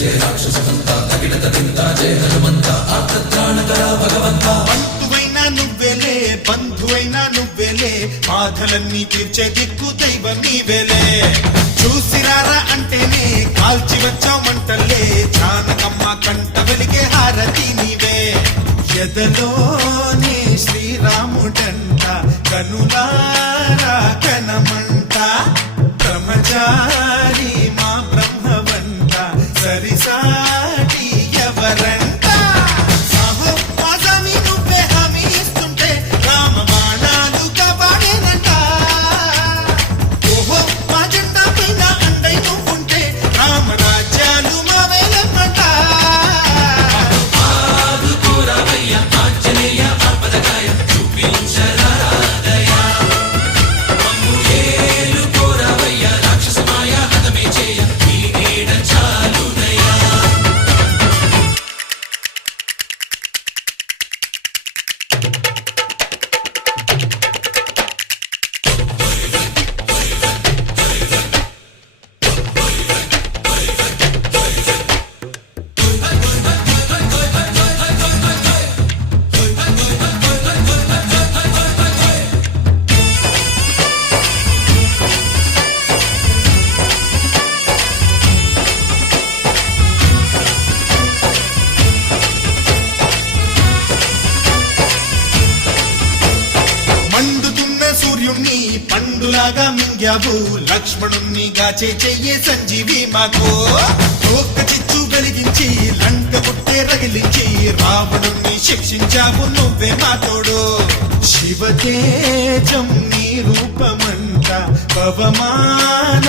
జయ రాక్షసంతా తగినత తింత జయ హనుమంత ఆర్తత్రాణకర భగవంత బంధువైనా నువ్వేలే బంధువైనా నువ్వేలే బాధలన్నీ తీర్చే దిక్కు దైవం నీవేలే చూసిరారా అంటేనే కాల్చి వచ్చామంటలే జానకమ్మ కంట వెలిగే హారతి నీవే ఎదలోనే శ్రీరాముడంట కనులారా కనమంట బ్రహ్మచారి మా బ్రహ్మవంత సరిసాటి ఎవరంట పండులాగా మింగావు లక్ష్మణుణ్ణి గాచే చెయ్యే సంజీవి మాకు ఒక్క చిచ్చు వెలిగించి లంక పుట్టే రగిలించి రావణుణ్ణి శిక్షించావు నువ్వే మా తోడు శివతేజం నీ రూపమంట పవమాన